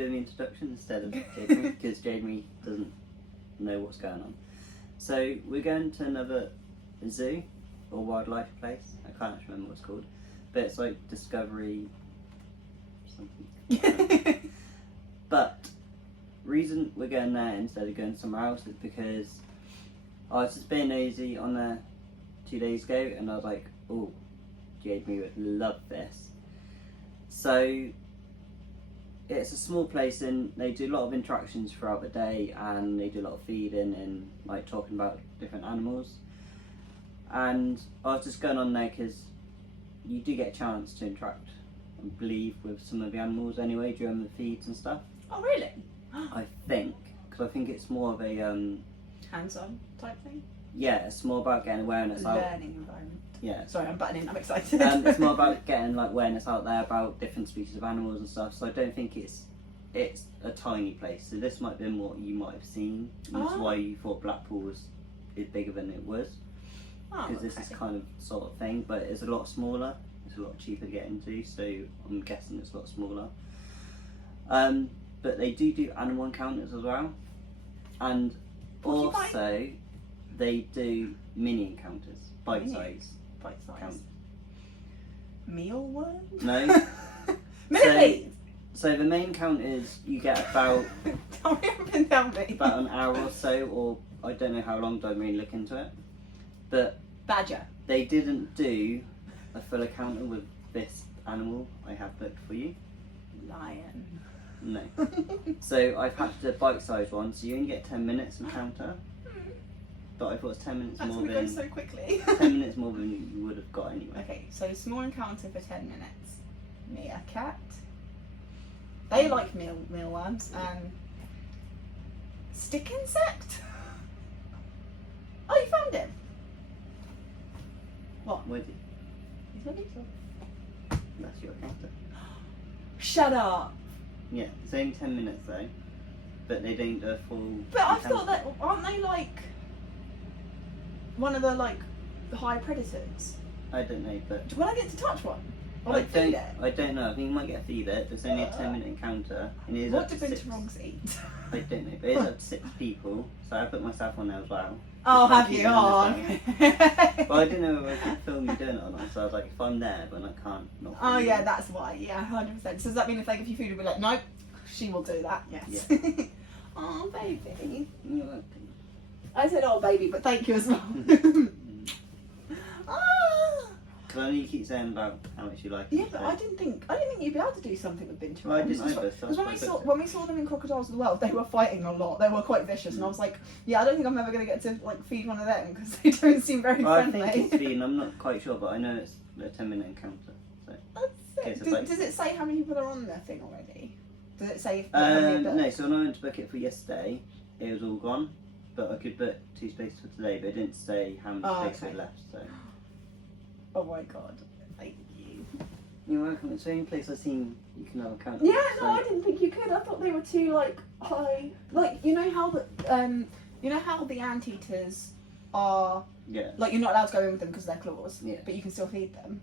doing the introduction instead of Jade-Marie because Jade-Marie doesn't know what's going on. So we're going to another zoo or wildlife place. I can't actually remember what it's called, but it's like Discovery something. But reason we're going there instead of going somewhere else is because I was just being nosy on there 2 days ago, and I was like, oh, Jade-Marie would love this. So it's a small place and they do a lot of interactions throughout the day, and they do a lot of feeding and like talking about different animals. And I was just going on there because you do get a chance to interact, I believe, with some of the animals anyway during the feeds and stuff. Oh really? I think, because I think it's more of a hands-on type thing? yeah, it's more about getting awareness out. Learning environment. Yeah. Sorry, I'm butting in, I'm excited. It's more about getting like awareness out there about different species of animals and stuff. So I don't think it's a tiny place. So this might have been what you might have seen. And that's why you thought Blackpool is bigger than it was. Because this is kind of sort of thing, but it's a lot smaller. It's a lot cheaper to get into. So I'm guessing it's a lot smaller. But they do animal encounters as well, and also they do mini encounters, bite-size. Bite-size. Mealworms? No. Millipedes! So the main count is you get about about an hour or so, or I don't know how long, don't really look into it. But badger. They didn't do a full encounter with this animal I have booked for you. Lion. No. So I've had to bite-sized one, so you only get 10 minutes encounter. But I thought it's 10 minutes That's more gonna than go so quickly. 10 minutes more than you would have got anyway. Okay, so small encounter for 10 minutes. Meerkat. They like mealworms. Stick insect. Oh, you found him. What? Where's he? He's on YouTube. That's your encounter. Shut up. Yeah, it's only 10 minutes though, but they don't do a full. But I thought that, aren't they like one of the like high predators? I don't know, but Will I get to touch one? Or like feed it? I don't know. I think you might get a feed it. It's only a 10-minute encounter, and it is What up do to 6. BINTURONGS eat? I don't know, but it's up to 6 people, so I put myself on there as well. Oh, Just have keep you? them Oh, in the okay. But I didn't know if I could film you doing it or not, so I was like, if I'm there, then I can't not. Oh film yeah, you. that's why. Yeah, 100%. So does that mean if they give you food, you'll be like, nope, she will do that? Yes. Yeah. Oh, baby. You're welcome. I said, oh, baby, but thank you as well. Ah. Because I know you keep saying about how much you like it. Yeah, but I didn't think you'd be able to do something with BINTURONGS. Well, I didn't either, so Because that's why I when we saw them in Crocodiles of the World, they were fighting a lot. They were quite vicious, and I was like, yeah, I don't think I'm ever going to get to like feed one of them because they don't seem very friendly. I think it's been. I'm not quite sure, but I know it's a 10-minute encounter. So. That's it. Does it say how many people are on the thing already? Does it say? No. So when I went to book it for yesterday, it was all gone. But I could book 2 spaces for today, but it didn't say how many spaces were left. So. Oh my god. Thank you. You're welcome. It's the only place I've seen you can have a count. Yeah, no, I didn't think you could. I thought they were too like high. Like you know how the anteaters are. Yeah. Like you're not allowed to go in with them because they're claws. Yeah. But you can still feed them.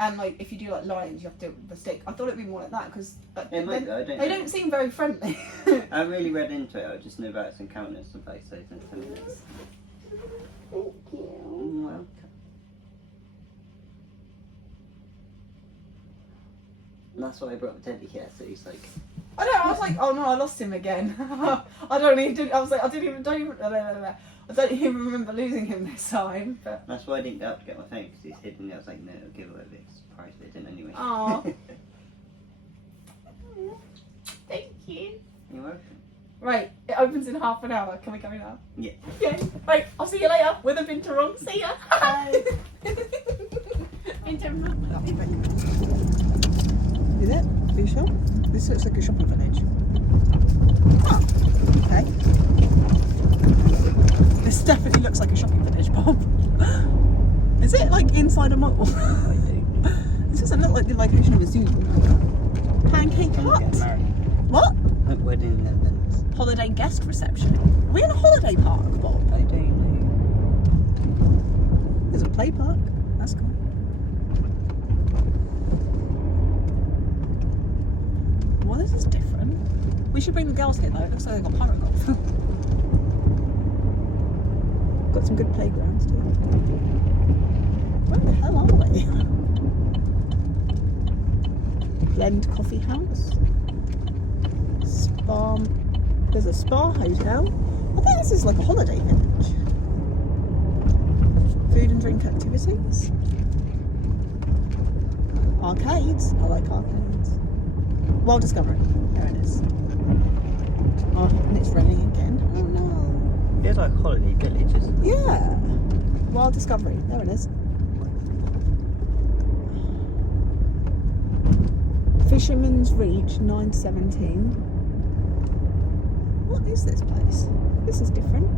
And like if you do like lions, you have to do it with the stick. I thought it'd be more like that because It might go. they don't seem very friendly. I haven't really read into it. I just know about its encounters and places in 10 minutes. Thank you. You're welcome. And that's why I brought Teddy here, so he's like. I know. I was like, oh no, I lost him again. I don't even. I was like, I don't even remember losing him this time. But That's why I didn't go up to get my phone because he's hidden there. I was like, no, I'll give away the surprise, but I didn't anyway. Aww. Thank you. You're welcome. Right, it opens in half an hour. Can we go now? Yeah. Okay. Right, I'll see you later with a BINTURONGS. See ya. Bye. Is it? Are you sure? This looks like a shopping village. Oh, okay. This definitely looks like a shopping village, Bob. Is it like inside a mall? This doesn't look like the location of a zoo. Pancake Hut? What? Like wedding events. Holiday guest reception. Are we in a holiday park, Bob? I don't know. There's a play park. That's cool. Well, this is different. should bring the girls here though. It looks like they've got pirate golf. Got some good playgrounds too. Where the hell are we? Blend Coffee House. Spa. There's a spa hotel. I think this is like a holiday village. Food and drink activities. Arcades. I like arcades. Wild Discovery. There it is. Oh, and it's raining again. Oh no. It's like holiday villages. Yeah. Wild Discovery. There it is. Fisherman's Reach 917. What is this place? This is different.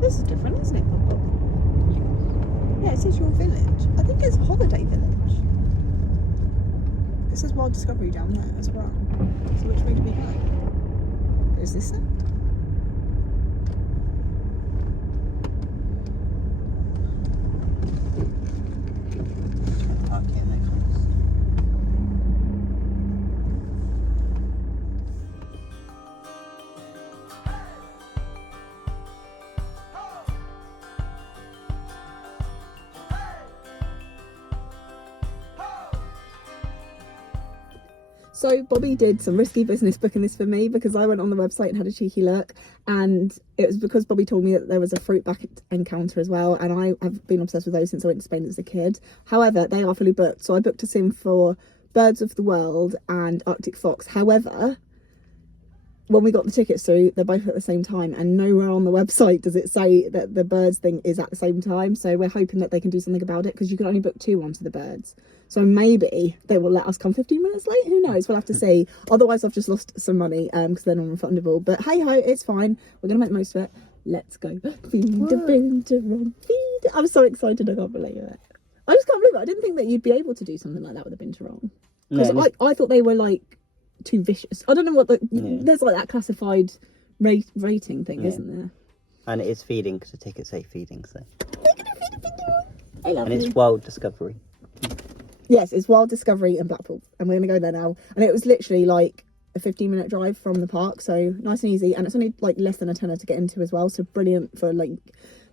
This is different, isn't it, Bob? Yeah, it says your village. I think it's Holiday Village. It says Wild Discovery down there as well. So which way do we go? Is this it? So Bobby did some risky business booking this for me because I went on the website and had a cheeky look, and it was because Bobby told me that there was a fruitback encounter as well, and I have been obsessed with those since I went to Spain as a kid. However, they are fully booked, so I booked us in for Birds of the World and Arctic Fox. However, when we got the tickets through, they're both at the same time, and nowhere on the website does it say that the birds thing is at the same time. So we're hoping that they can do something about it, because you can only book 2 onto the birds. So maybe they will let us come 15 minutes late. Who knows? We'll have to see. Otherwise, I've just lost some money because they're non-refundable. But hey ho, it's fine. We're going to make the most of it. Let's go. Feed the Binturong. Feed. I'm so excited. I can't believe it. I just can't believe it. I didn't think that you'd be able to do something like that with a Binturong. Because I thought they were like too vicious. I don't know what there's like that classified rating thing, isn't there? And it is feeding because the tickets say feeding. So. I love and you. it's Wild Discovery. Yes, it's Wild Discovery in Blackpool, and we're going to go there now. And it was literally like a 15-minute drive from the park, so nice and easy. And it's only like less than a tenner to get into as well, so brilliant for like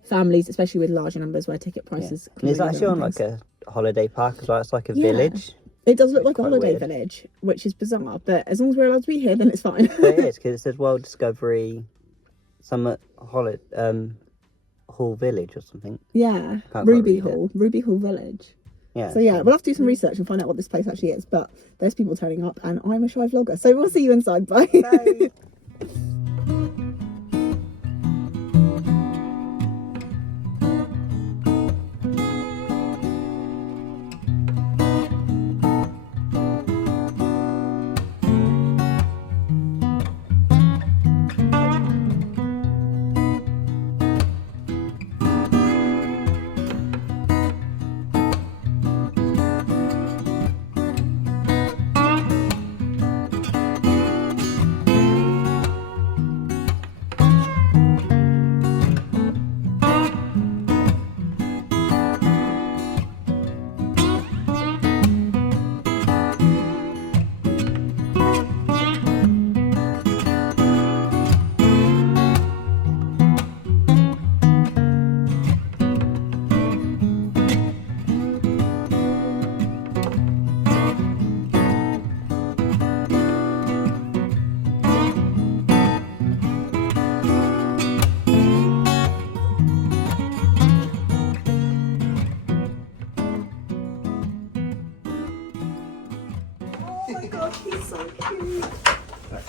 families, especially with larger numbers where ticket prices. And it's actually on like a holiday park as well. It's like a village. It does look like a holiday weird. Village, which is bizarre. But as long as we're allowed to be here, then it's fine. But it is, because it says Wild Discovery, Hall Village or something. Yeah, Can't Ribby quite read Hall, Ribby Hall Village. Yeah. So yeah, we'll have to do some research and find out what this place actually is. But there's people turning up, and I'm a shy vlogger, so we'll see you inside. Bye. Bye.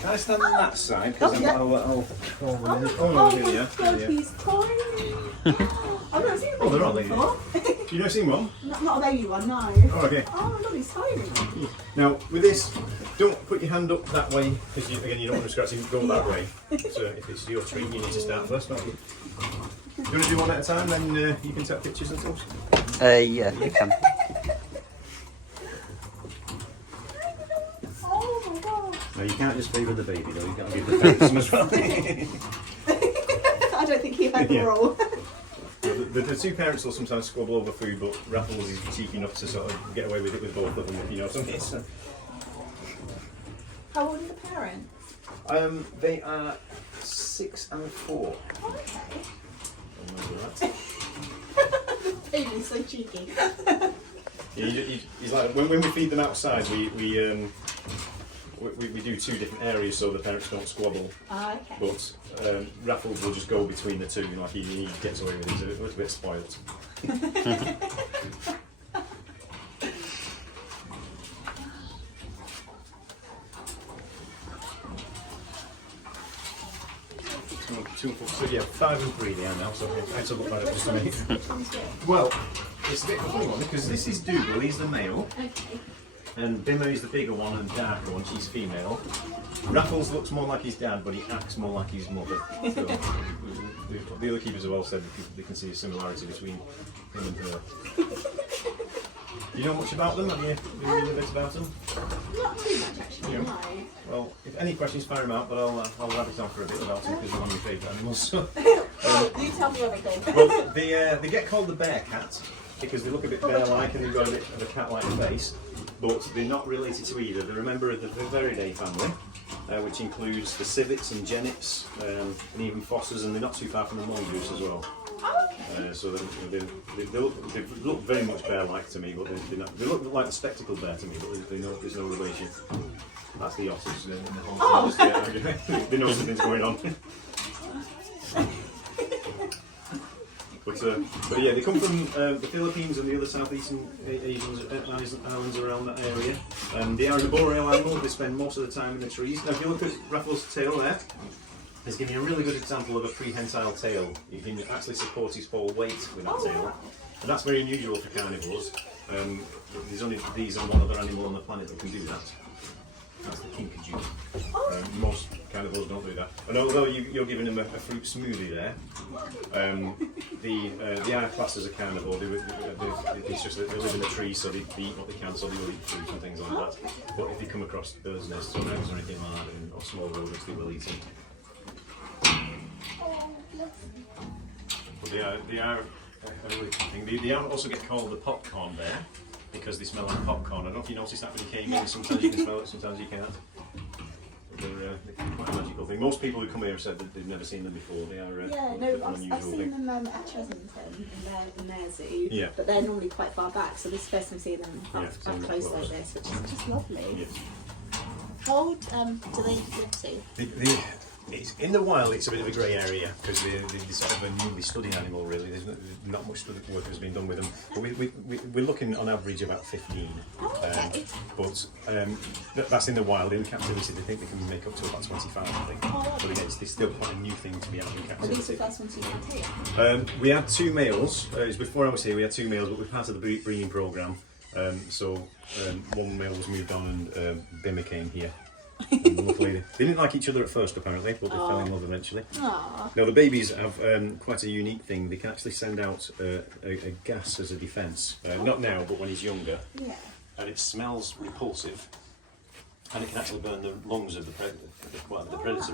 Can I stand on that side? Because yeah. I'll He's tiny. I've never seen a baby they're one not before. You never seen one? Not a baby one, no. Oh, okay. Oh my god, he's tiny. Now, with this, don't put your hand up that way, because again, you don't want to scratch him, go that way. So if it's your treat, you need to start first, don't you? Do you want to do one at a time, then you can take pictures and stuff? Yeah, you can. No, you can't just favour the baby though, you've got to give the parents some as well. I don't think he had the role. The two parents will sometimes squabble over food, but Raffles is cheeky enough to sort of get away with it with both of them, if you know something. So. How old are the parents? They are 6 and 4. Oh, okay. That. Baby's so cheeky. Yeah, he's like when we feed them outside, we do 2 different areas so the parents don't squabble. Ah, okay. But Raffles will just go between the 2. You know, like he gets away with it. He's a little bit spoilt. 2 and 4, so yeah, 5 and 3 they are now, so I had to look that up just to make. Well, it's a bit of a funny one because this is Dougal, he's the male. Okay. And Bimmer is the bigger one and darker one, she's female. Raffles looks more like his dad, but he acts more like his mother. So, the other keepers have all said they can see a similarity between him and her. Do you know much about them? Have you read a bit about them? Not too much actually, no. Well, if any questions, fire them out, but I'll have it on for a bit about them because they're one of my favourite animals. So. Well, you tell me everything. Well, they get called the bear cat because they look a bit bear-like and they've got a bit of a cat-like face, but they're not related to either. They're a member of the Viveridae family, which includes the civets and genets, and even fossors, and they're not too far from the mongoose as well. So they look very much bear-like to me, but they look like the spectacled bear to me, but there's no relation. That's the otters in the whole thing. They know something's going on. But yeah, they come from the Philippines and the other southeastern Asian islands around that area. They are an arboreal animal, they spend most of the time in the trees. Now if you look at Raffles' tail there, it's giving you a really good example of a prehensile tail. You can actually support his whole weight with that tail. And that's very unusual for carnivores. There's only these and one other animal on the planet that can do that. That's the kinkajou. Most carnivores don't do that. And although you're giving them a fruit smoothie there, they are classed as a carnivore. It's just that they live in a tree, so they eat what they can, so they will eat fruit and things like that. But if they come across birds' nests or eggs or anything like that, or small rodents, they will eat them. But they are a really cool thing. They also get called the popcorn bear because they smell like popcorn. I don't know if you noticed that when you came in. Sometimes you can smell it, sometimes you can't. They're quite a magical thing. Most people who come here have said that they've never seen them before. They are I've seen them at Chesington in their zoo, but they're normally quite far back, so this is the first time seeing them up close like this, which is just lovely. Yes. How old do they live to? It's in the wild, it's a bit of a grey area because they're sort of a newly studied animal, really. There's not much work has been done with them. But we're looking on average about 15. Okay. But that's in the wild. In captivity, they think they can make up to about 25, I think. But again, it's still quite a new thing to be out in captivity. Are these the first ones you can take? We had 2 males. It was before I was here, we had 2 males, but we're part of the breeding programme. So one male was moved on and Bimmer came here. And luckily, they didn't like each other at first apparently, but they fell in love eventually. Now the babies have quite a unique thing. They can actually send out a gas as a defence. Not now, but when he's younger. Yeah. And it smells repulsive. And it can actually burn the lungs of the predator.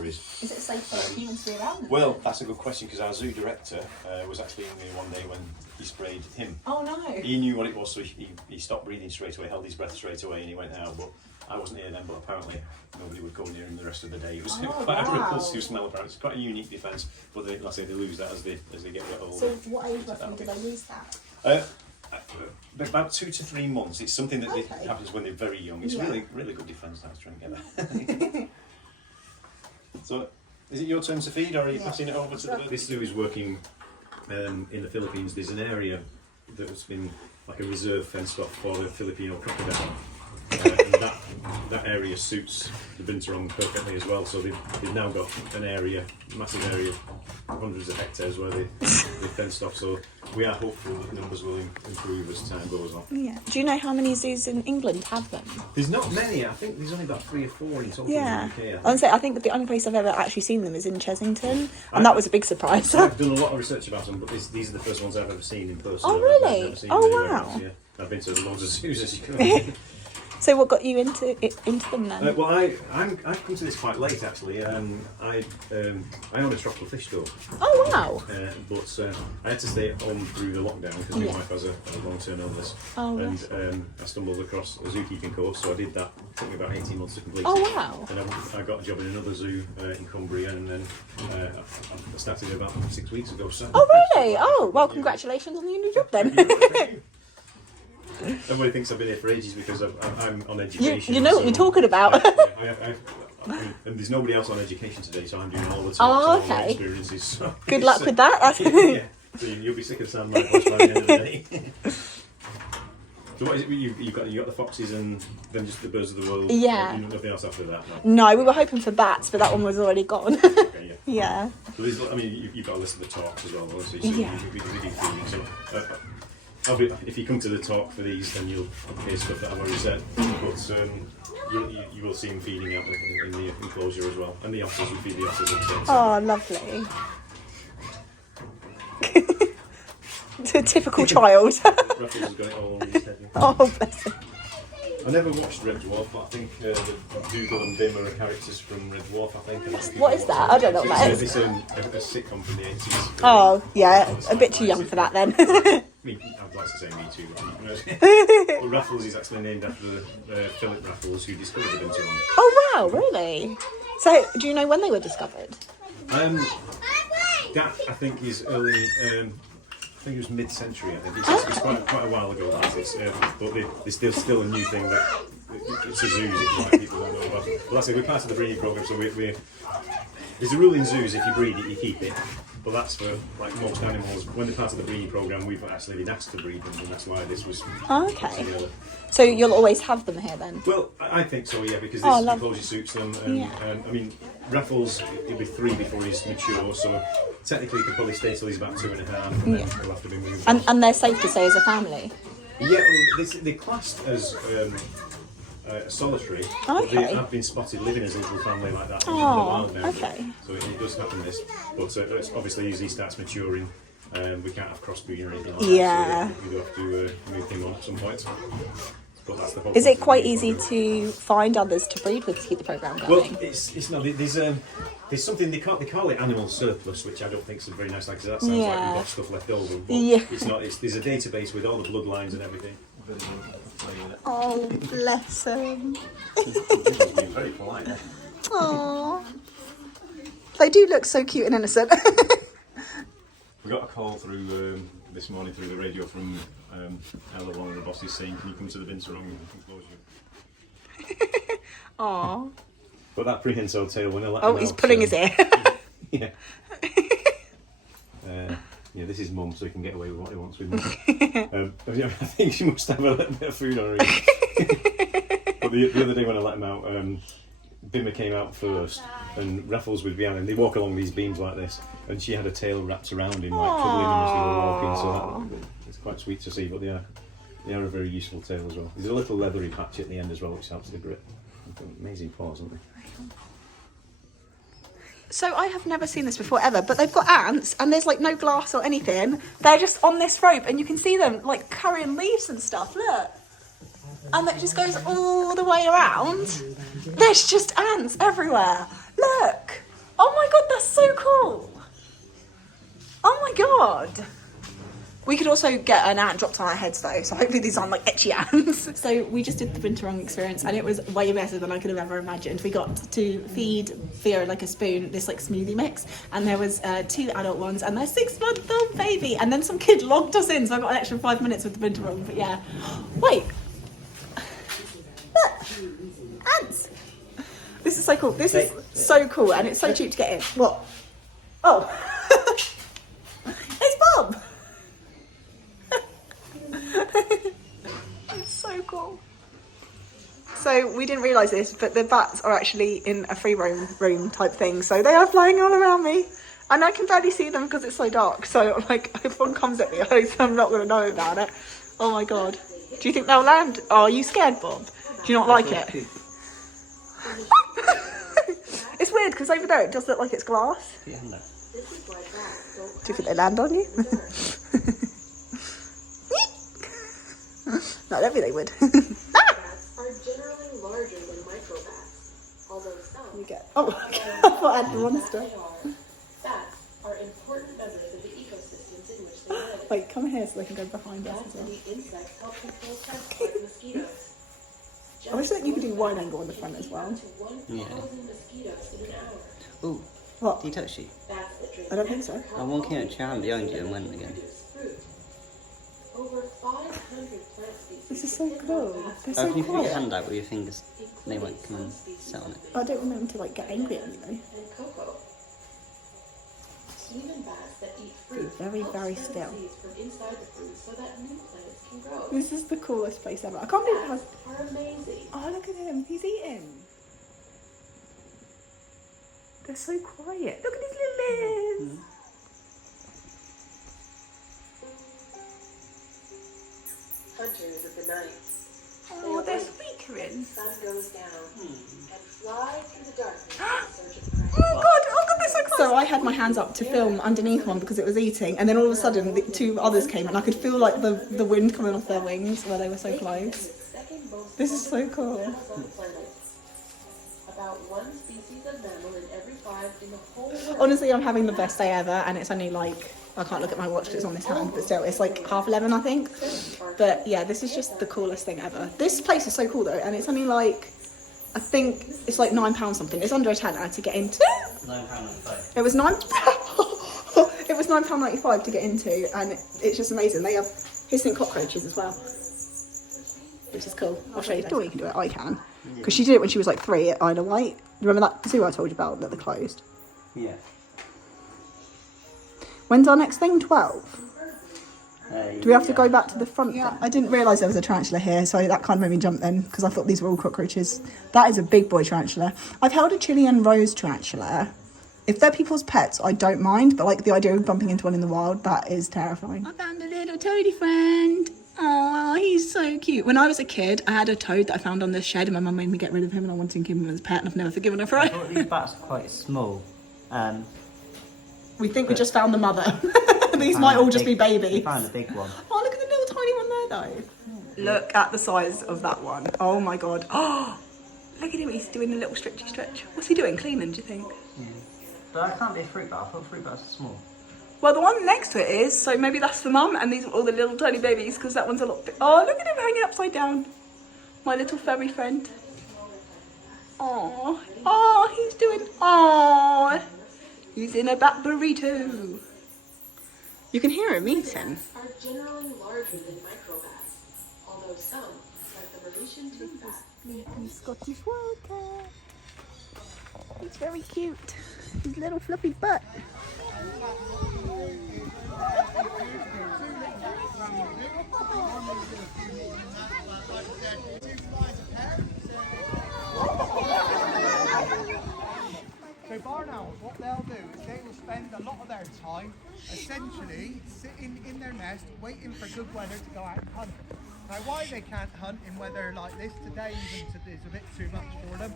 Is it safe for humans to be around them? Well, that's a good question because our zoo director was actually in there one day when he sprayed him. Oh no! He knew what it was, so he stopped breathing straight away, held his breath straight away, and he went out. But I wasn't here then, but apparently nobody would go near him the rest of the day. It was quite a repulsive smell. Apparently, it's quite a unique defence. But like I say, they lose that as they get a bit older. So, what age roughly do they lose that? About 2 to 3 months. It's something that happens when they're very young. It's really good defence. I was trying to get that. So, is it your turn to feed, or are you passing it over to the... This zoo is working in the Philippines. There's an area that's been like a reserve fenced off for the Filipino crocodile. And that area suits the Binturong perfectly as well. So they've now got an area, massive area, hundreds of hectares where they've fenced off. So we are hopeful that numbers will improve as time goes on. Yeah. Do you know how many zoos in England have them? There's not many. I think there's only about 3 or 4 in total in the UK. I think the only place I've ever actually seen them is in Chesington, and that was a big surprise. I've done a lot of research about them, but these are the first ones I've ever seen in person. Oh really? I've never seen Oh them anywhere wow! else, I've been to loads of zoos, as you can imagine. So what got you into them then? Well, I've come to this quite late actually. I own a tropical fish store. Oh wow! But I had to stay at home through the lockdown because my wife has a long-term illness. Oh, and I stumbled across a zookeeping course, so I did that. It took me about 18 months to complete. Oh it. wow! And I got a job in another zoo in Cumbria, and then I started about 6 weeks ago. So. Oh really? Oh well, congratulations on the new job then. Everybody thinks I've been here for ages because I'm on education. You know what you're talking about. And there's nobody else on education today, so I'm doing all the talks Oh, and all the okay. experiences. So Good luck with that. That's yeah, so you'll be sick of sound like by the end of the day. So what is it? You got the foxes and then just the birds of the world. Yeah. Nothing else after that. No, we were hoping for bats, but that one was already gone. Okay, Yeah. So you've got to listen to the talks as well, obviously. So Yeah. you'll be feeding. So if you come to the talk for these, then you'll hear stuff that I've already said. But you will see them feeding out in the enclosure as well, and the otters. We feed the otters at the same time. Oh, lovely. It's a typical child. Ruffles has got it all on his head. Oh, bless him. I never watched Red Dwarf, but I think Dougal and Bim are characters from Red Dwarf, I think. What is that? I don't know what that is. It's a sitcom from the 80s. Oh, yeah, a bit too young for that then. I'd like to say me too. But Raffles is actually named after Philip Raffles, who discovered the Binturong. Oh, wow, really? So, do you know when they were discovered? That, I think, is early... I think it was mid-century. I think it's quite a while ago. That is, but there's still a new thing that it's a zoo. It's like people don't know about it. But that's it. We're part of the breeding program, so there's a rule in zoos: if you breed it, you keep it. But that's for like most animals. When they're part of the breeding program, we've actually been asked to breed them, and that's why this was. Oh, okay. Together. So you'll always have them here then? Well, I think so, yeah, because Oh, this enclosure suits them. I mean, Raffles, he'll be 3 before he's mature, so technically he could probably stay till he's about 2.5, and then he'll have to be moved. And they're safe to stay as a family? Yeah, well, they're classed as solitary, but they have been spotted living as a little family like that in the wild now. Okay. So it does happen this, but it's obviously as he starts maturing, we can't have crossbreeding or anything like that, so we do have to move him on at some point. But that's the whole Is it quite program. easy to find others to breed with to keep the program going? Well, it's not. There's something they call it animal surplus, which I don't think is very nice. Like that sounds like we've got stuff left over, but it's not. There's a database with all the bloodlines and everything. Oh, bless him. Being very polite. Aww. They do look so cute and innocent. We got a call through this morning through the radio from Ella, one of the bosses, saying, "Can you come to the Binturong enclosure?" Aww. But that prehensile tail, when I let Oh, him he's out, pulling his ear. Yeah. Yeah, this is Mum, so he can get away with what he wants with me. I think she must have a little bit of food on her. But the other day when I let him out, Bimmer came out first, and Raffles was behind him. They walk along these beams like this, and she had a tail wrapped around him, like cuddling him as they were walking. So it's quite sweet to see. But they are a very useful tail as well. There's a little leathery patch at the end as well, which helps the grip. Amazing paws, aren't they? So I have never seen this before ever, but they've got ants and there's like no glass or anything. They're just on this rope and you can see them like carrying leaves and stuff, look. And it just goes all the way around. There's just ants everywhere. Look. Oh my God, that's so cool. Oh my God. We could also get an ant dropped on our heads though, so hopefully these aren't like itchy ants. So we just did the Binturong experience and it was way better than I could have ever imagined. We got to feed Theo like a spoon, this like smoothie mix, and there was 2 adult ones and their 6-month-old baby, and then some kid logged us in, so I got an extra 5 minutes with the Binturong, but yeah. Wait. Look. Ants. This is so cool. This is so cool and it's so cheap to get in. What? Oh. It's Bob. It's so cool. So we didn't realise this, but the bats are actually in a free room type thing, so they are flying all around me and I can barely see them because it's so dark, so like if one comes at me I'm not going to know about it. Oh my God. Do you think they'll land? Oh, are you scared, Bob? Do you not like it? It's weird because over there it does look like it's glass. Do you think they land on you? No, I don't think they would. are generally larger than microbats, although some You get. Oh, I thought I had the monster. bats are important members of the ecosystems in which they live. Wait, come here so they can go behind us Bats as well. and the insects help control pests like mosquitoes. I wish that you could do wide angle on the front as well. Up to 1,000 mosquitoes in an hour. Ooh, What? did he touch you? Bats that drink I don't think so. One came at your hand behind you and went again. Over 500 plant species. This is so cool. They're How so can you put your quiet. hand out with your fingers? And they won't come and sit on it. I don't want them to like get angry at me though. And cocoa. Even bats that eat fruit Very, help very spread still. seeds from inside the fruit so that new plants can grow. This is the coolest place ever. I can't believe it has. Bats are amazing. Oh, look at him. He's eating. They're so quiet. Look at his little ears. Hunters of the night. Oh, they're squeakering. The sun goes down and fly through the darkness in search of prey. Oh god, they're so close. So I had my hands up to film underneath one because it was eating, and then all of a sudden the two others came and I could feel like the wind coming off their wings where they were so close. This is so cool. About one species of mammal in every 5 in the whole world. Honestly, I'm having the best day ever, and it's only like, I can't look at my watch because it's on this hand, but still, it's like 11:30 I think. But yeah, this is just the coolest thing ever. This place is so cool though, and it's only like, I think it's like £9 something. It's under a tenner to get into. £9.95. It was it was £9.95 to get into, and it's just amazing. They have hissing cockroaches as well, which is cool. I'll show you. If you can do it, I can. Because she did it when she was like 3 at Isle of Wight. Remember that zoo I told you about that they closed? Yeah. When's our next thing? 12? Do we have to yeah. go back to the front? Yeah. I didn't realise there was a tarantula here, so that kind of made me jump then, because I thought these were all cockroaches. That is a big boy tarantula. I've held a Chilean rose tarantula. If they're people's pets, I don't mind, but like the idea of bumping into one in the wild, that is terrifying. I found a little toady friend. Oh, he's so cute. When I was a kid, I had a toad that I found on the shed, and my mum made me get rid of him, and I wanted to keep him as a pet, and I've never forgiven her for I it. thought these bats are quite small. We think we just found the mother. These might all just be We baby. found a big one. Oh, look at the little tiny one there, though. Look at the size of that one. Oh my god. Oh, look at him. He's doing a little stretchy stretch. What's he doing? Cleaning, do you think? Yeah. But that can't be a fruit bat. I thought fruit bats are small. Well, the one next to it is, so maybe that's for mum, and these are all the little tiny babies, because that one's a lot big. Oh, look at him hanging upside down. My little furry friend. Oh, oh, he's doing, oh, he's in a bat burrito. You can hear him eating. Bats are generally larger than microbats, although some, like the Mauritian tooth bat, Scottish wildcat. He's very cute. His little fluffy butt. So barn owls, what they'll do is they will spend a lot of their time essentially sitting in their nest waiting for good weather to go out and hunt. Now why they can't hunt in weather like this today, even is a bit too much for them,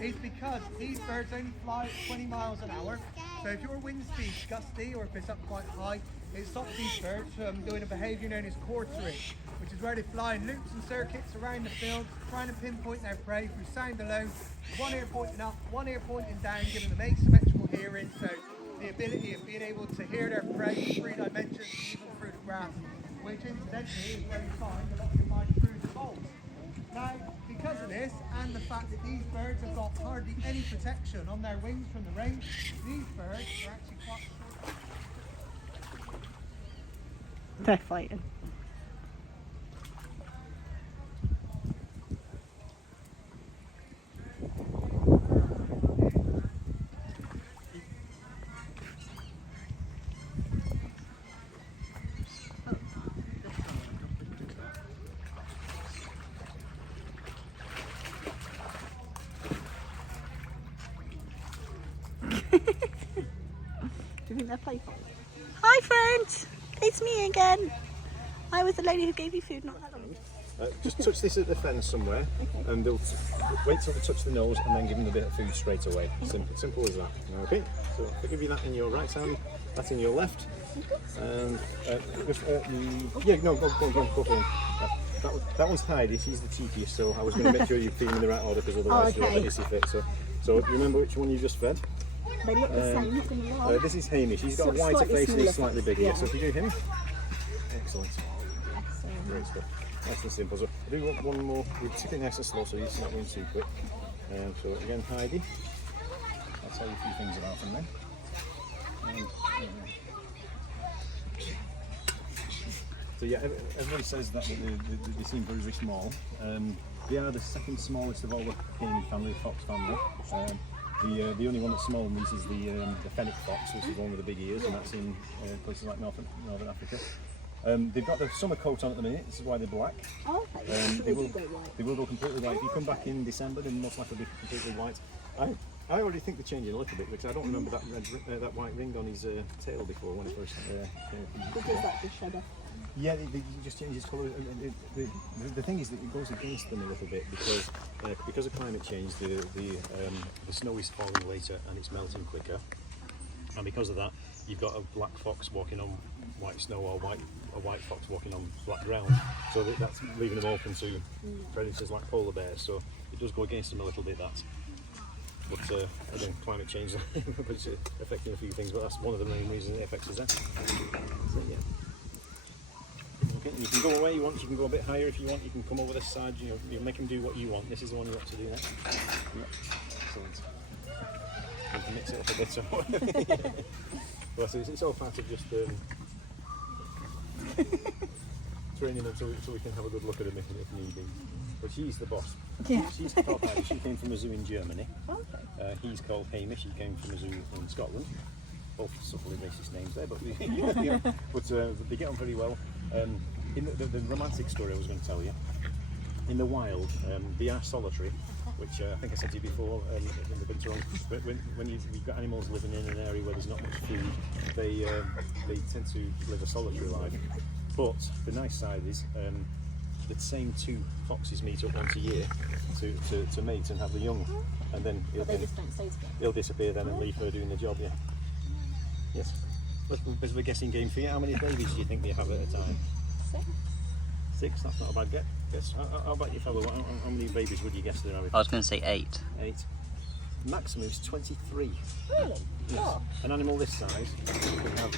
is because these birds only fly at 20 miles an hour. So if your wind speed's gusty or if it's up quite high, it stops these birds from doing a behaviour known as quartering, which is where they fly in loops and circuits around the field, trying to pinpoint their prey through sound alone, one ear pointing up, one ear pointing down, giving them asymmetrical hearing, so the ability of being able to hear their prey in 3 dimensions, even through the grass, which incidentally is where you find a lot of your mice through the bulbs. Now, because of this, and the fact that these birds have got hardly any protection on their wings from the rain, these birds are actually quite short. They're fighting. Do you think they're playful? Hi friends! It's me again. I was the lady who gave you food not that long ago. Just touch this at the fence somewhere, and they'll wait till they touch the nose, and then give them a bit of food straight away. Simple as that. Okay. So I'll give you that in your right hand, that in your left, and yeah, no, go for it. that one's Heidi. She's the cheekiest, so I was going to make sure you feed them in the right order because otherwise you'll have a hissy fit. So remember which one you just fed? They look the same, nothing wrong. This is Hamish. He's got a whiter Slightly face and he's smaller. slightly bigger. Yeah. So if you do him, excellent. Great stuff. Nice and simple. So I do want one more. We take it nice and slow so it's not going too quick. So again, Heidi. I'll tell you a few things about them then. So yeah, everybody says that they seem very, very small. They are the second smallest of all the canine family, the fox family. The only one that's smaller than these is the fennec fox, which is one with the big ears, and that's in places like Northern Africa. They've got the summer coat on at the minute, this is why they're black. Oh, okay. They will go completely white. If you come back in December, then most likely be completely white. I already think they're changing a little bit because I don't remember that that white ring on his tail before when it first came. Because that's the shedder. Yeah, they just change his colour. The thing is that it goes against them a little bit because of climate change. The snow is falling later and it's melting quicker, and because of that, you've got a black fox walking on white snow or a white fox walking on black ground. So that's leaving them open to predators like polar bears. So it does go against them a little bit. But again, climate change is affecting a few things. But that's one of the main reasons it affects us. So, yeah. Okay, you can go away you want, you can go a bit higher if you want, you can come over this side, you make them do what you want. This is the one you want to do next. Excellent. You can mix it up a bit. So. Well, so it's all part of just training them so we can have a good look at them if need be. But she's the boss. Yeah. She's called Heidi. She came from a zoo in Germany. Okay. He's called Hamish. He came from a zoo in Scotland. Both subtly racist names there, but they get on very well. In the romantic story I was going to tell you, in the wild, they are solitary, which I think I said to you before in the BINTURONGS. When you've got animals living in an area where there's not much food, they tend to live a solitary life. But the nice side is the same two foxes meet up once a year to mate and have the young, and then he'll disappear then and leave her doing the job. Yeah. Yes. Let's do a bit of a guessing game for you. How many babies do you think they have at a time? 6. That's not a bad guess. How about you, fellow? How many babies would you guess they're having? I was going to say 8. 8. Maximum is 23. Really? Yes. Oh. An animal this size can have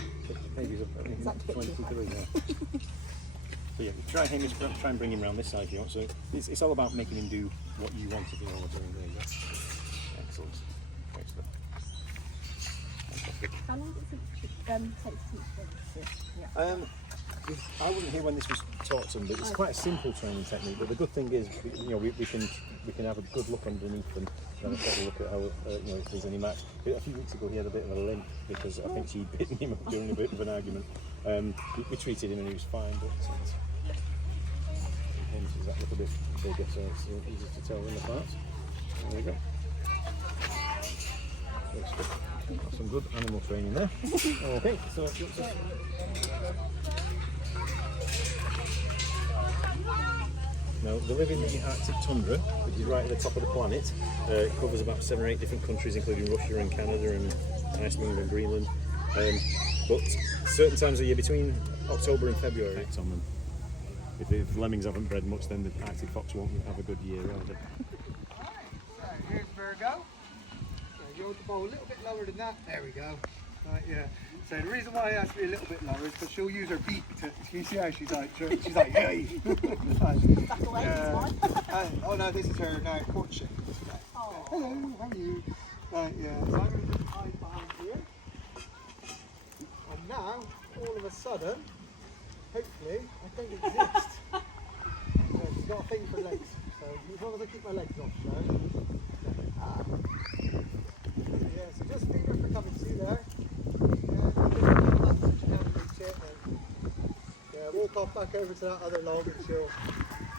babies of 23. Yeah. So yeah, try and bring him around this side if you want. So it's all about making him do what you want if you know what to do. There you go. Excellent. Great stuff. Fantastic. How long does it take to teach this? Yeah. I wasn't here when this was taught to them, but it's quite a simple training technique. But the good thing is, we can have a good look underneath them and have a look at how if there's any match. A few weeks ago, he had a bit of a limp because I think she'd bitten him up during a bit of an argument. We treated him and he was fine, but hence is that little bit bigger, so it's easy to tell them apart. There we go. Got some good animal training there. Okay, so now they live in the Arctic tundra, which is right at the top of the planet. It covers about 7 or 8 different countries, including Russia and Canada and Iceland and Greenland. But certain times of year, between October and February, it's on them. If the lemmings haven't bred much, then the Arctic fox won't have a good year either. So here's Virgo. So you want the bowl a little bit lower than that. There we go. Right, yeah. So the reason why it has to be a little bit lower is because she'll use her beak to. You see how she's like, hey. Oh no, this is her now courtship. Oh. Hello, how are you? Right, yeah. So I'm going to just hide behind here. And now, all of a sudden, hopefully, I don't exist. So she's got a thing for legs. So as long as I keep my legs off, yeah, so just leave her for coming to there. Yeah, walk off back over to that other log and she'll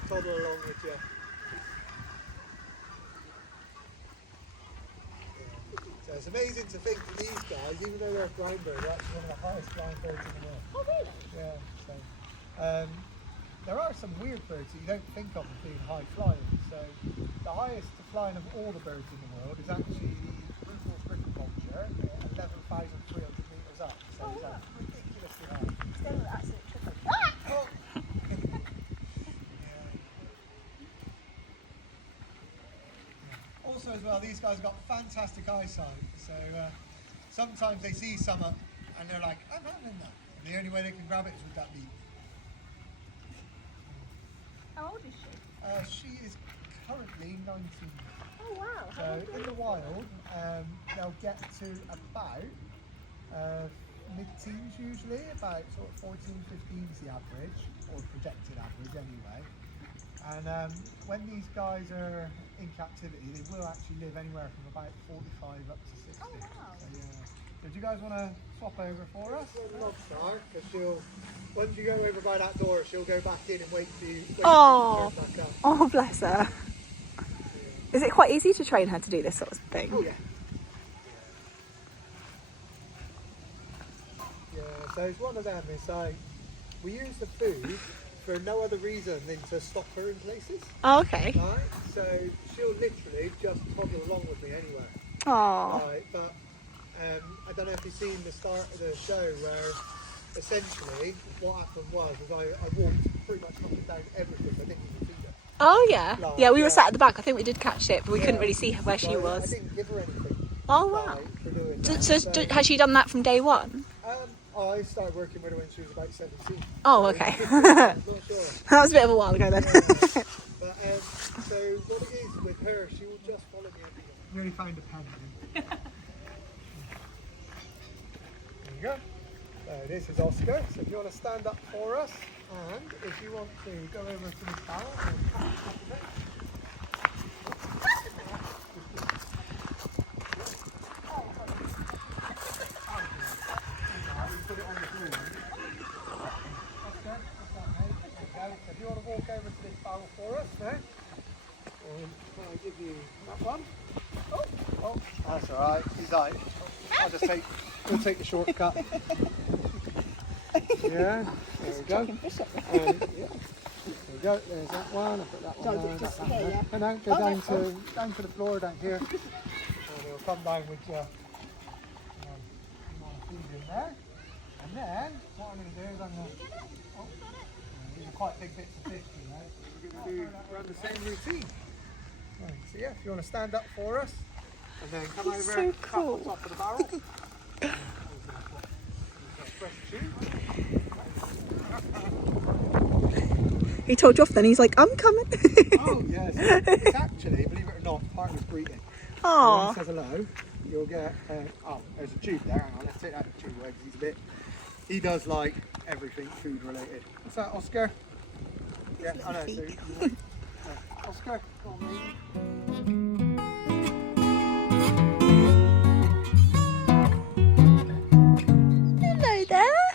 toddle along with you. So it's amazing to think that these guys, even though they're a ground bird, are actually one of the highest ground birds in the world. Oh, really? Yeah, so there are some weird birds that you don't think of as being high flying. So the highest flying of all the birds in the world is actually the Rufous griffon vulture at 11,300 metres up. So it's ridiculously high. Still an absolute triple. Oh. Yeah, well, these guys got fantastic eyesight. So sometimes they see something and they're like, I'm having that. And the only way they can grab it is with that beak. How old is she? She is currently 19. Oh wow. So in the wild, they'll get to about mid-teens usually, about sort of 14, 15 is the average, or projected average anyway. And when these guys are in captivity, they will actually live anywhere from about 45 up to 60. Oh wow. So, yeah. So do you guys want to swap over for us? Because she'll, once you go over by that door, she'll go back in and wait for you. Oh. To turn back up. Oh bless her. Is it quite easy to train her to do this sort of thing? Oh yeah. Yeah, so it's one of them. It's like we use the food for no other reason than to stop her in places. Oh, okay. Right, so she'll literally just toddle along with me anywhere. Oh. Right, but I don't know if you've seen the start of the show where essentially what happened was I walked pretty much up and down everything. I didn't even feed her. Oh yeah. Like, Yeah, we were yeah. sat at the back. I think we did catch it, but we couldn't Yeah. really see where she So I was. didn't give her anything. Oh wow. Like, for doing So, that. has she done that from day one? I started working with her when she was about 17. Oh, okay. I'm not sure. That was a bit of a while ago then. But so what it is with her, she will just follow me everywhere. Really found a pen. There you go. So this is Oscar. So if you want to stand up for us, and if you want to go over to the barrel and catch up a bit. Put it on the floor. Oscar, what's that, mate? There you go. If you want to walk over to this barrel for us now, can I give you that one? Oh, that's all right. He's like, we'll take the shortcut. Yeah, there we go. Yeah. There we go. There's that one. I'll put that one down. That one there. And now go down to the floor down here, and it'll come down with your feed in there. And then what I'm going to do is I'm going to. These are quite big bits of fish, you know. We're going to run the same routine. Right, so yeah, if you want to stand up for us, and then come over so and cool. tap on top of the barrel. He told you off then, he's like, I'm coming. Oh yes, it's actually, believe it or not, part of his breeding. So when Aww. he says hello, you'll get, there's a tube there, hang on, let's take that tube away because he does like everything food related. What's that, Oscar? Yeah, I know, so, Oscar, come on, mate. Hello there.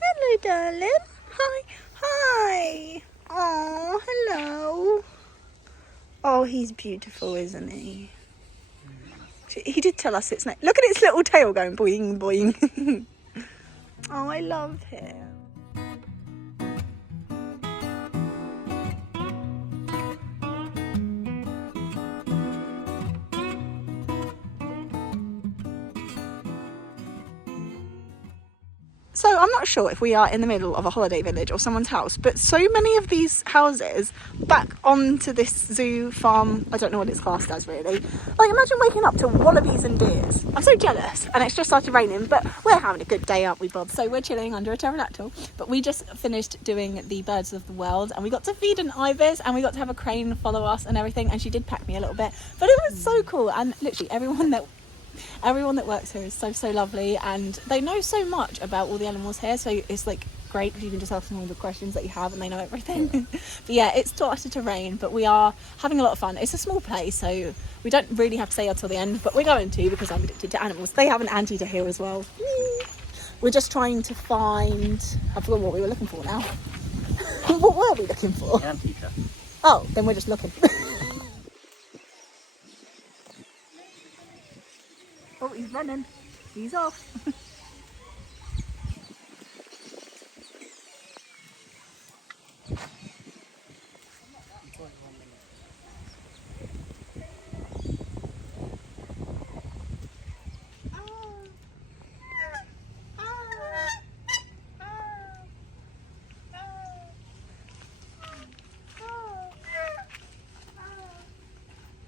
Hello, darling. Hi. Hi. Oh, hello. Oh, he's beautiful, isn't he? He did tell us it's nice. Look at its little tail going boing, boing. Oh, I love him. So I'm not sure if we are in the middle of a holiday village or someone's house, but so many of these houses back onto this zoo farm, I don't know what it's classed as really. Like imagine waking up to wallabies and deers. I'm so jealous, and it's just started raining, but we're having a good day, aren't we, Bob? So we're chilling under a pterodactyl, but we just finished doing the birds of the world, and we got to feed an ibis, and we got to have a crane follow us and everything, and she did pack me a little bit, but it was so cool. And literally everyone that works here is so lovely, and they know so much about all the animals here, so it's like great because you can just ask them all the questions that you have and they know everything. But yeah, it's started to rain, but we are having a lot of fun. It's a small place, so we don't really have to stay until the end, but we're going to because I'm addicted to animals. They have an anteater here as well. We're just trying to find, I forgot what we were looking for now. What were we looking for? Anteater. Oh, then we're just looking. Oh, he's running. He's off.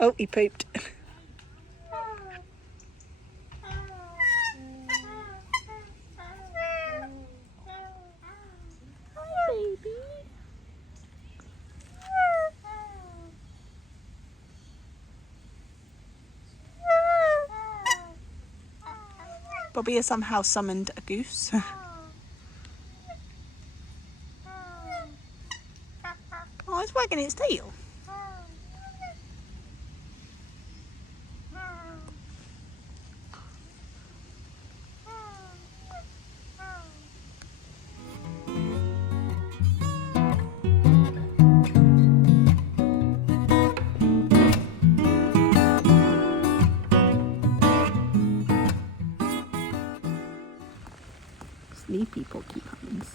Oh, he pooped. Bobby has somehow summoned a goose. Oh, it's wagging its tail. Sleepy porcupines.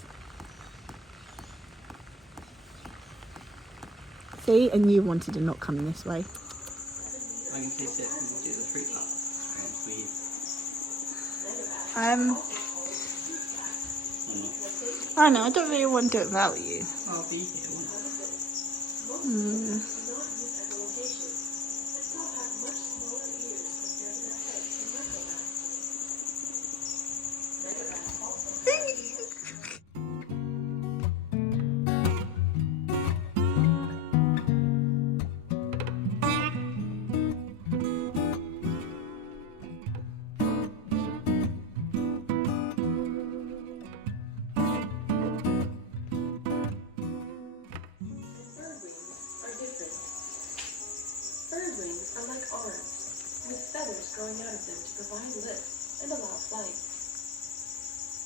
See, and you wanted to not come this way. I can taste it and do the fruit part. I know, I don't really want to do it without you. I'll be here, won't I? growing out of them to provide lift and allow flight.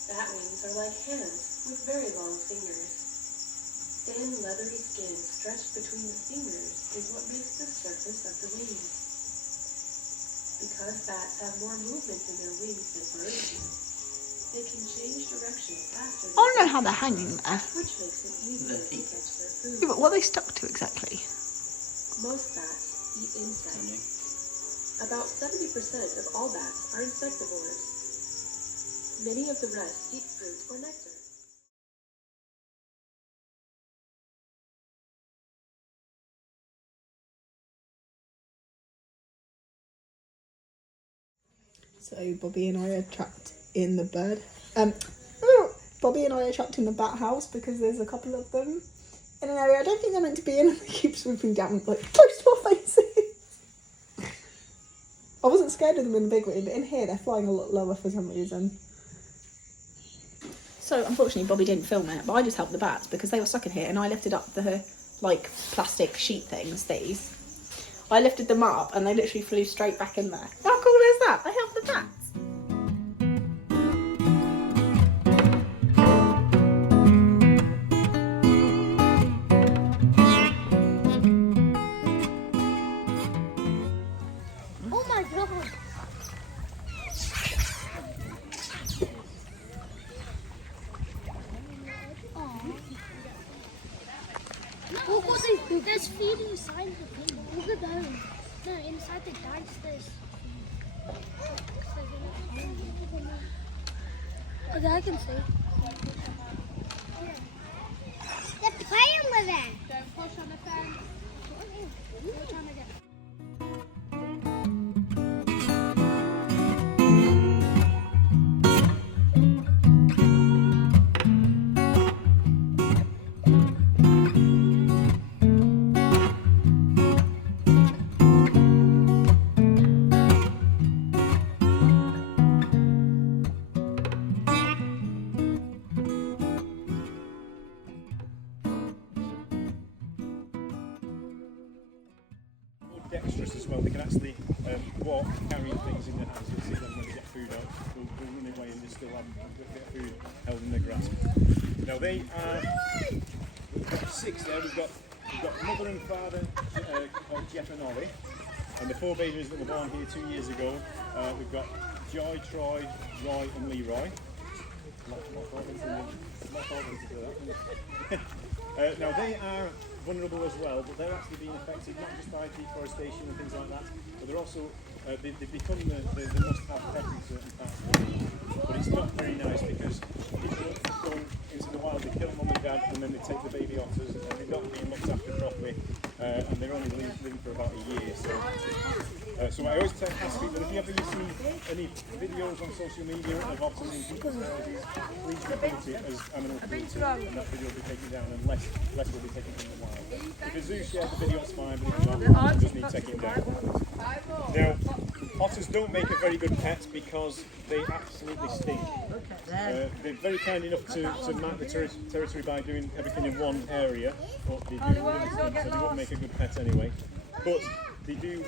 Bat wings are like hands with very long fingers. Thin, leathery skin stretched between the fingers is what makes the surface of the wings. Because bats have more movement in their wings than birds do, they can change direction faster than I don't know how they're hanging there. which makes it easier to catch their food. Yeah, but what are they stuck to exactly? Most bats eat insects. About 70% of all bats are insectivores. Many of the rest eat fruit or nectar. So Bobby and I are trapped in the Bobby and I are trapped in the bat house because there's a couple of them in an area I don't think they're meant to be in, and they keep swooping down like close to our faces. I wasn't scared of them in the big room, but in here they're flying a lot lower for some reason. So unfortunately Bobby didn't film it, but I just helped the bats because they were stuck in here, and I lifted up the like plastic sheet things, these. I lifted them up and they literally flew straight back in there. How cool is that? I helped the bats. Oh my god! Oh, there's feed inside the thing. Look at those. No, inside the dice there's. Okay, I can see. They're playing with it. Don't push on the fence. We're trying to get. Dexterous as well. They can actually walk, carrying things in their hands. You'll see them when they get food out. They'll run away and they still have a bit of food held in their grasp. Now they are. We've got 6 there. We've got mother and father called Jeff and Ollie, and the 4 babies that were born here 2 years ago. We've got Joy, Troy, Roy, and Leroy. Now they are vulnerable as well, but they're actually being affected not just by deforestation and things like that, but they're also they've become the must-have pet in certain parts of the world. But it's not very nice because people go into the wild, they kill mum and dad, and then they take the baby otters, and they're not being looked after properly, and they're only living for about a year. So I always ask people, if you ever see any videos on social media of otters in people's houses, please report it as animal cruelty, and that video will be taken down, and less will be taken from the wild. If a zoo shares the video, it's fine, but if not, it does need taking down. Now, otters don't make a very good pet because they absolutely stink. They're very kind enough to mark the territory by doing everything in one area, but they do really stink, so they won't make a good pet anyway. But they do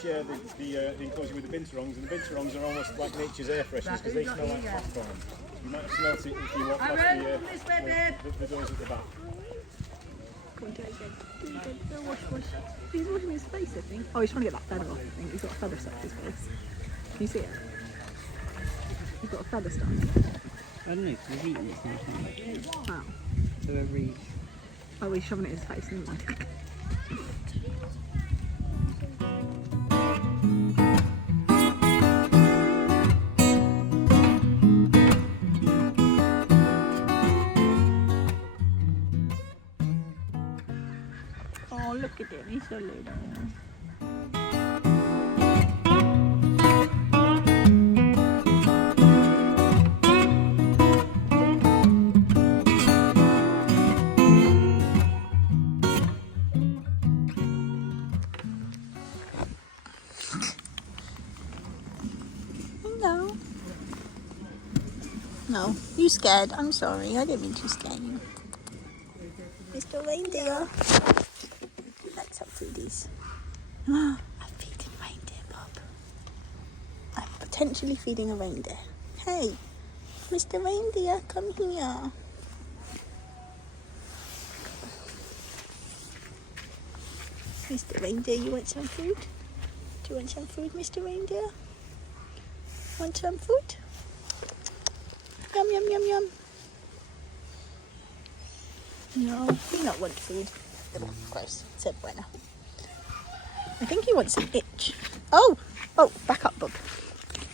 share the enclosure with the binturongs, and the binturongs are almost like nature's air fresheners because they smell like popcorn. You might have smelt it if you walk past the doors at the back. He's washing his face, I think. Oh, he's trying to get that feather off, I think. He's got a feather stuck to his face. Can you see it? He's got a feather stuck. I don't know, because he's eating it now. Wow. So every... Oh, he's shoving it in his face, isn't he? Oh, look at him, he's so little. No. No, you scared. I'm sorry. I didn't mean to scare you. Mr. Reindeer. Like some foodies. I'm feeding reindeer, Bob. I'm potentially feeding a reindeer. Hey, Mr. Reindeer, come here. Mr. Reindeer, you want some food? Do you want some food, Mr. Reindeer? Want some food? Yum, yum, yum, yum. No, you not want food. Gross. So bueno. I think he wants an itch. Oh, back up, Bob.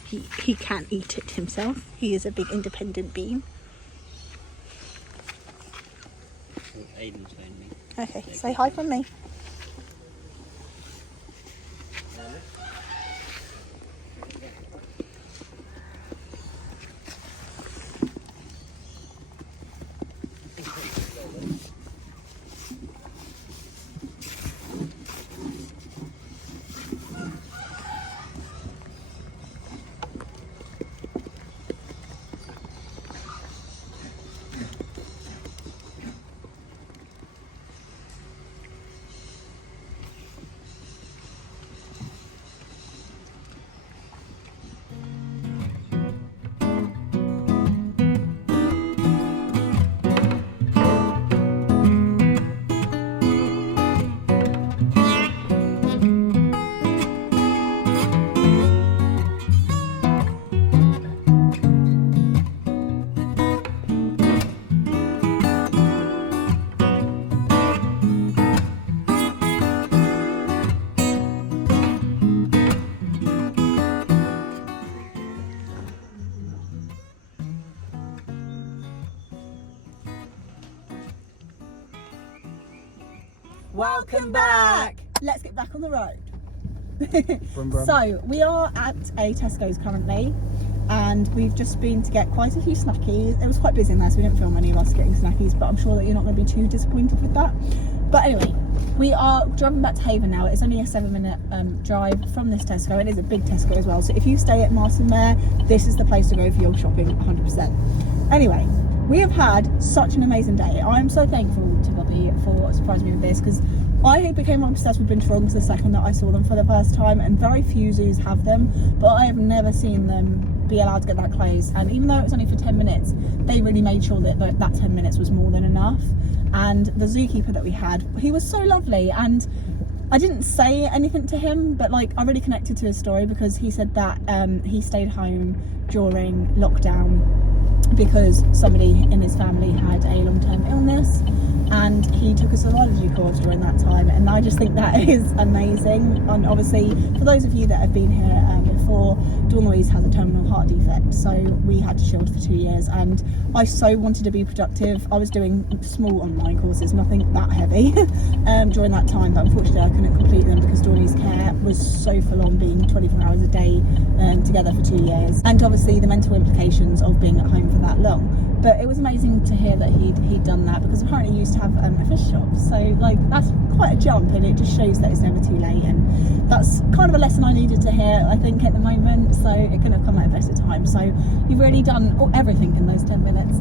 He can't eat it himself. He is a big independent being. Aiden's phoned me. Okay, say hi from me. Welcome back. Let's get back on the road. So we are at a Tesco's currently, and we've just been to get quite a few snackies. It was quite busy in there, so we didn't film any of us getting snackies, but I'm sure that you're not going to be too disappointed with that. But anyway, we are driving back to Haven now. It's only a 7-minute drive from this Tesco. It is a big Tesco as well, so if you stay at Marton Mere, this is the place to go for your shopping 100%. Anyway, we have had such an amazing day. I am so thankful to Bobby for surprising me with this, because I became obsessed with binturongs the second that I saw them for the first time, and very few zoos have them, but I have never seen them be allowed to get that close. And even though it was only for 10 minutes, they really made sure that that 10 minutes was more than enough. And the zookeeper that we had, he was so lovely, and I didn't say anything to him, but like I really connected to his story, because he said that he stayed home during lockdown because somebody in his family had a long-term illness, and he took a zoology course during that time. And I just think that is amazing. And obviously for those of you that have been here before, Dawn-louise has a terminal heart defect, so we had to shield for 2 years, and I so wanted to be productive. I was doing small online courses, nothing that heavy, during that time, but unfortunately I couldn't complete them because Dawn-louise care was so full on, being 24 hours a day together for 2 years, and obviously the mental implications of being at home for that long. But it was amazing to hear that he'd done that, because apparently he used to have a fish shop, so like that's quite a jump, and it just shows that it's never too late, and that's kind of a lesson I needed to hear, I think, at the moment. So it couldn't have come at a better time. So you've really done everything in those 10 minutes.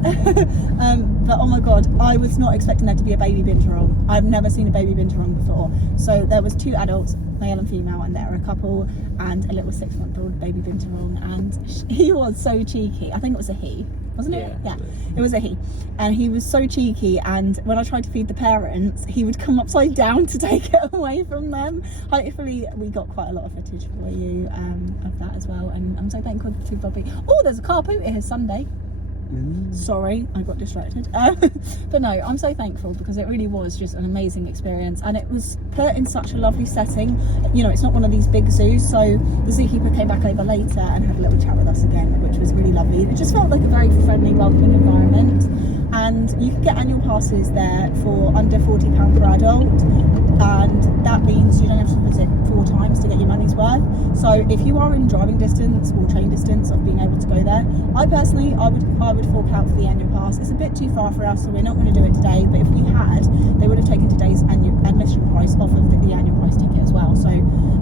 But oh my god, I was not expecting there to be a baby binturong. I've never seen a baby binturong before. So there was 2 adults, male and female, and there were a couple and a little 6-month-old baby binturong, and he was so cheeky. I think it was a he, wasn't it? Yeah, it was a he, and he was so cheeky, and when I tried to feed the parents, he would come upside down to take it away from them. Hopefully we got quite a lot of footage for you of that as well, and I'm so thankful to Bobby. Oh, there's a car boot here Sunday. Sorry, I got distracted. But no, I'm so thankful, because it really was just an amazing experience, and it was put in such a lovely setting. You know, it's not one of these big zoos, so the zookeeper came back over later and had a little chat with us again, which was really lovely. It just felt like a very friendly, welcoming environment, and you can get annual passes there for under £40 per adult, and that means you don't have to visit 4 times to get your money's worth. So if you are in driving distance or train distance of being able to go there, I personally, I would fork out for the annual pass. It's a bit too far for us, so we're not going to do it today, but if we had, they would have taken today's admission price off of the annual price ticket as well. So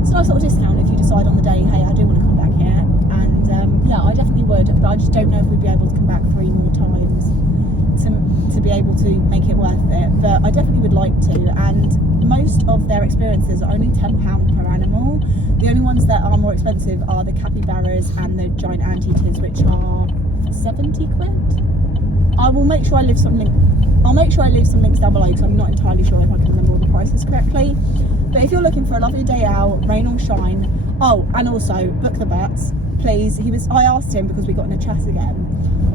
it's a nice little discount if you decide on the day, hey, I do want to come back here. And yeah, I definitely would, but I just don't know if we'd be able to come back 3 more times to be able to make it worth it, but I definitely would like to. And most of their experiences are only £10 per animal. The only ones that are more expensive are the capybaras and the giant anteaters, which are 70 quid. I will make sure I leave some links down below, because I'm not entirely sure if I can remember all the prices correctly. But if you're looking for a lovely day out, rain or shine, oh, and also book the bats, please. I asked him, because we got in a chat again,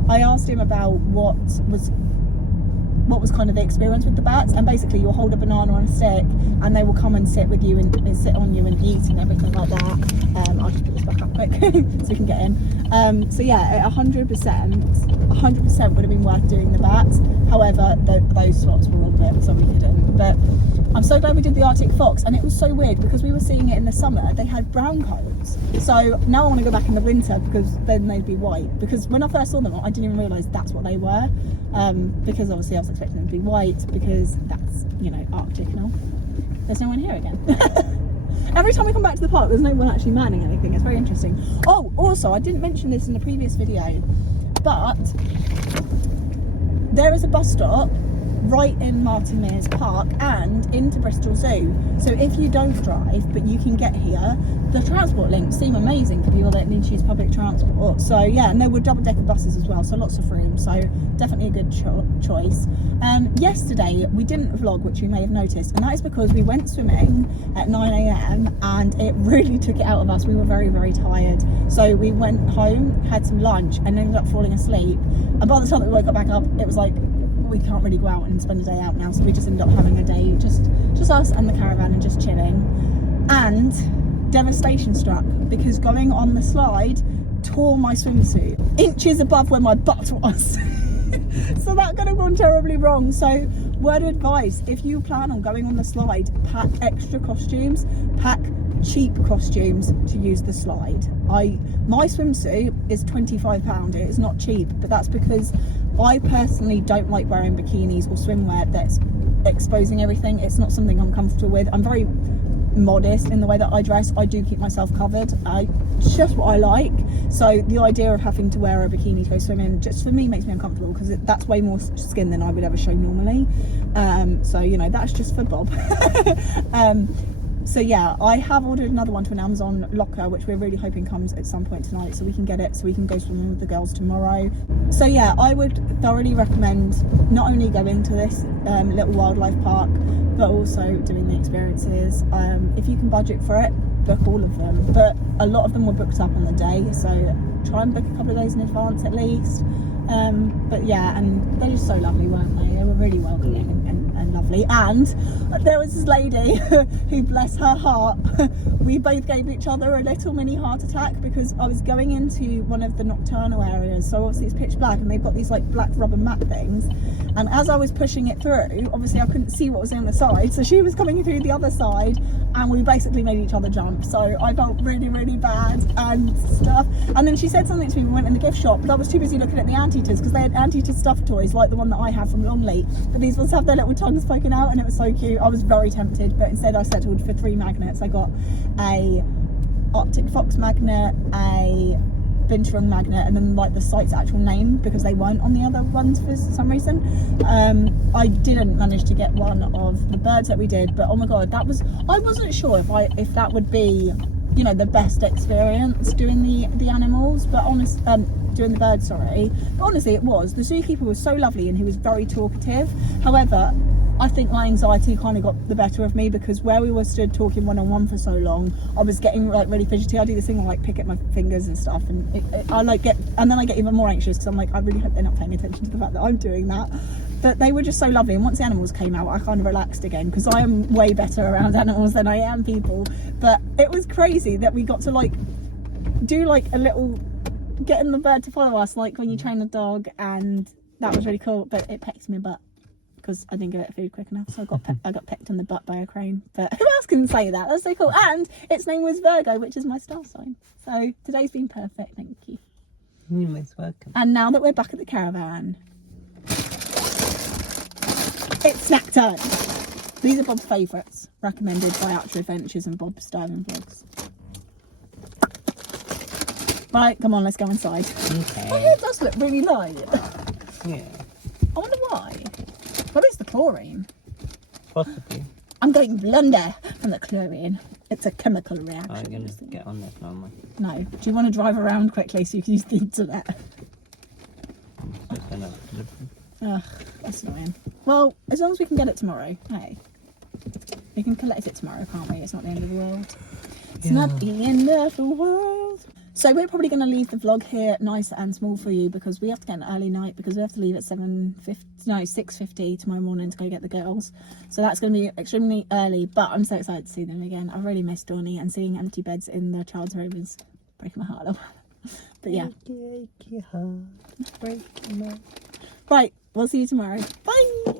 I asked him about what was kind of the experience with the bats, and basically you'll hold a banana on a stick and they will come and sit with you and sit on you and eat and everything like that. I'll just put this back up quick so we can get in. So yeah, 100% would have been worth doing the bats. However, those slots were all booked, so we couldn't. But I'm so glad we did the Arctic fox, and it was so weird because we were seeing it in the summer, they had brown coats. So now I want to go back in the winter, because then they'd be white. Because when I first saw them, I didn't even realise that's what they were. Because obviously I was expecting them to be white, because that's, you know, Arctic and all. There's no one here again. Every time we come back to the park, there's no one actually manning anything. It's very interesting. Oh, also, I didn't mention this in the previous video, but there is a bus stop right in Marton Mere's park and into Bristol Zoo. So if you don't drive but you can get here, the transport links seem amazing for people that need to use public transport. So yeah, and there were double-decker buses as well, so lots of room, so definitely a good choice. Yesterday we didn't vlog, which you may have noticed, and that is because we went swimming at 9 AM and it really took it out of us. We were very, very tired, so we went home, had some lunch, and ended up falling asleep. And by the time that we woke back up, it was like, we can't really go out and spend a day out now, so we just ended up having a day just us and the caravan and just chilling. And devastation struck, because going on the slide tore my swimsuit inches above where my butt was. So that could have gone terribly wrong. So word of advice, if you plan on going on the slide, pack extra costumes, pack cheap costumes to use the slide. My swimsuit is £25. It is not cheap, but that's because I personally don't like wearing bikinis or swimwear that's exposing everything. It's not something I'm comfortable with. I'm very modest in the way that I dress. I do keep myself covered. It's just what I like. So the idea of having to wear a bikini to go swimming, just for me, makes me uncomfortable, because that's way more skin than I would ever show normally. So you know, that's just for Bob. So yeah, I have ordered another one to an Amazon locker, which we're really hoping comes at some point tonight, so we can get it, so we can go swimming with the girls tomorrow. So yeah, I would thoroughly recommend not only going to this little wildlife park, but also doing the experiences. If you can budget for it, book all of them. But a lot of them were booked up on the day, so try and book a couple of days in advance at least. But yeah, and they're just so lovely, weren't they? They were really welcoming and lovely. lovely. And there was this lady who, bless her heart, we both gave each other a little mini heart attack because I was going into one of the nocturnal areas, so obviously it's pitch black and they've got these like black rubber mat things, and as I was pushing it through, obviously I couldn't see what was on the side, so she was coming through the other side and we basically made each other jump, so I felt really, really bad and stuff. And then she said something to me, we went in the gift shop, but I was too busy looking at the anteaters because they had anteater stuffed toys like the one that I have from Longleat, but these ones have their little tongues poking out and it was so cute. I was very tempted, but instead I settled for 3 magnets. I got a Arctic Fox magnet, a Binturong magnet, and then like the site's actual name because they weren't on the other ones for some reason. I didn't manage to get one of the birds that we did, but oh my god, that was, I wasn't sure if that would be, you know, the best experience doing the animals, but honest, doing the birds, sorry, but honestly it was. The zookeeper was so lovely and he was very talkative. However, I think my anxiety kind of got the better of me because where we were stood talking one-on-one for so long, I was getting like really fidgety. I do this thing, I like pick at my fingers and stuff, and I like and then I get even more anxious because I'm like, I really hope they're not paying attention to the fact that I'm doing that. But they were just so lovely, and once the animals came out, I kind of relaxed again because I am way better around animals than I am people. But it was crazy that we got to like do like a little getting the bird to follow us, like when you train a dog, and that was really cool. But it pecked me butt because I didn't give it food quick enough, so I got pecked in the butt by a crane. But who else can say that? That's so cool. And its name was Virgo, which is my star sign. So today's been perfect, thank you. You're most welcome. And now that we're back at the caravan, it's snack time. These are Bob's favourites, recommended by Outdoor Adventures and Bob's Diving Vlogs. Right, come on, let's go inside. Okay. My hair does look really light. Yeah. I wonder why. Maybe it's the chlorine. Possibly. I'm going blonder from the chlorine. It's a chemical reaction. I'm going to get on this now, am I? No. Do you want to drive around quickly so you can use the internet? Ugh, that's annoying. Well, as long as we can get it tomorrow. Hey. We can collect it tomorrow, can't we? It's not the end of the world. It's not the end of the world. So we're probably going to leave the vlog here nice and small for you because we have to get an early night because we have to leave at 6:50 tomorrow morning to go get the girls. So that's going to be extremely early, but I'm so excited to see them again. I've really missed Dawnie, and seeing empty beds in the child's room is breaking my heart a little. But yeah. Right, we'll see you tomorrow. Bye!